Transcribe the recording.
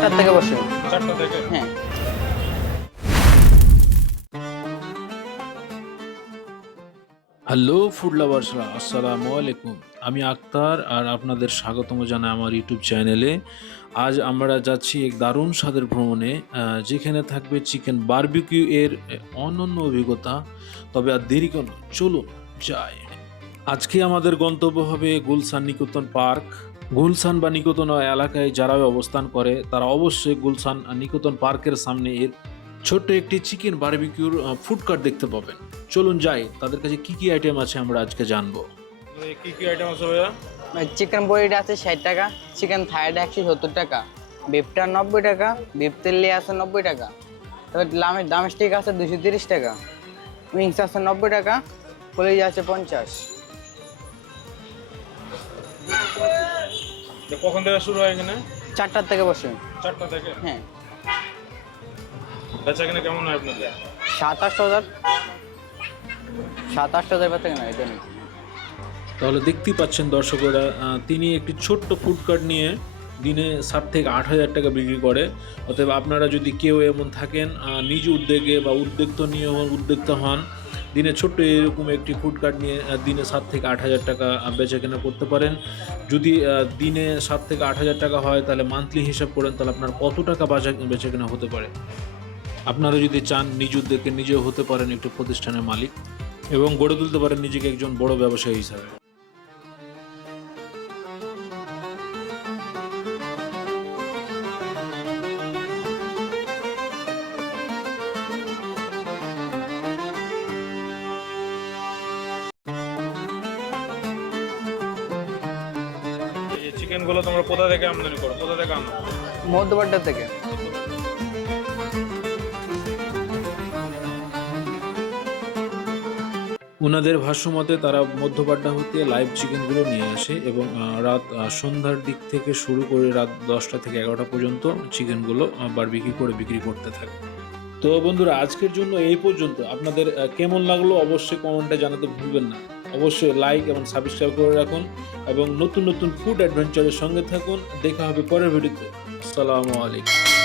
চারটার থেকে বসে। চারটা থেকে। হ্যাঁ। হ্যালো ফুড লাভার্সরা আসসালামু আলাইকুম। আমি আক্তার আর আপনাদের স্বাগতম জানাই আমার ইউটিউব চ্যানেলে। আজ আমরা যাচ্ছি এক দারুণ স্বাদের ভ্রমণে যেখানে থাকবে চিকেন বারবিকিউ এর অনন্য অভিজ্ঞতা। তবে আর দেরি কেন চলুন যাই। আজকে আমাদের গন্তব্য হবে গুলশান নিকেতন পার্ক। গুলশান বা নিকেতন এলাকায় যারাই অবস্থান করে তারা অবশ্যই গুলশান নিকেতন পার্কের সামনে এর ছোট্ট একটি চিকেন বারবিকিউর ফুড কার্ট দেখতে পাবেন। চলুন যাই তাদের কাছে কি কি আইটেম আছে আমরা আজকে জানব। কি কি আইটেম আছে ভাইয়া? চিকেন বড়িটা আছে ষাট টাকা চিকেন থাইটা একশো সত্তর টাকা বিফটা নব্বই টাকা বিফ তেল্লি আছে নব্বই টাকা তবে লামের দাম স্টিক আছে দুশো তিরিশ টাকা উইংস আছে নব্বই টাকা কলেজ আছে পঞ্চাশ। কখন থেকে শুরু হয় এখানে? চারটার থেকে বসে। চারটা থেকে? হ্যাঁ। বেচা কিনা কেমন হয় আপনাদের? সাত আটশো হাজার। সাত আটশো হাজার থেকে না এটা তাহলে দেখতেই পাচ্ছেন দর্শকরা তিনি একটি ছোট্ট ফুড কার্ট নিয়ে দিনে সাত থেকে আট হাজার টাকা বিক্রি করে। অতএব আপনারা যদি কেউ এমন থাকেন নিজ উদ্যোগে বা উদ্যোক্তা নিয়ে উদ্যোক্তা হন দিনে ছোট্ট এরকম একটি ফুড কার্ট নিয়ে দিনে সাত থেকে আট হাজার টাকা বেচা কেনা করতে পারেন। যদি দিনে সাত থেকে আট হাজার টাকা হয়, তাহলে মান্থলি হিসাব করেন, তাহলে আপনার কত টাকা বাজা বেচা কেনা হতে পারে। আপনারা যদি চান নিজ উদ্যোগে নিজেও হতে পারেন একটি প্রতিষ্ঠানের মালিক এবং গড়ে তুলতে পারেন নিজেকে একজন বড় ব্যবসায়ী হিসাবে। চিকেনগুলো তোমরা কোথা থেকে আমদানি করো? কোথা থেকে আনো? মধ্যবাড্ডা থেকে। ওনাদের ভাষ্যমতে তারা মধ্যপাড্ডা হতে লাইভ চিকেনগুলো নিয়ে আসে এবং আহ, রাত সন্ধ্যার দিক থেকে শুরু করে রাত দশটা থেকে এগারোটা পর্যন্ত চিকেনগুলো বার বিক্রি করে বিক্রি করতে থাকে। তো বন্ধুরা আজকের জন্য এই পর্যন্ত। আপনাদের কেমন লাগল অবশ্যই কমেন্টে জানাতে ভুলবেন না। অবশ্যই লাইক এবং সাবস্ক্রাইব করে রাখুন এবং নতুন নতুন ফুড অ্যাডভেঞ্চারের সঙ্গে থাকুন। দেখা হবে পরের ভিডিওতে আসসালামু আলাইকুম।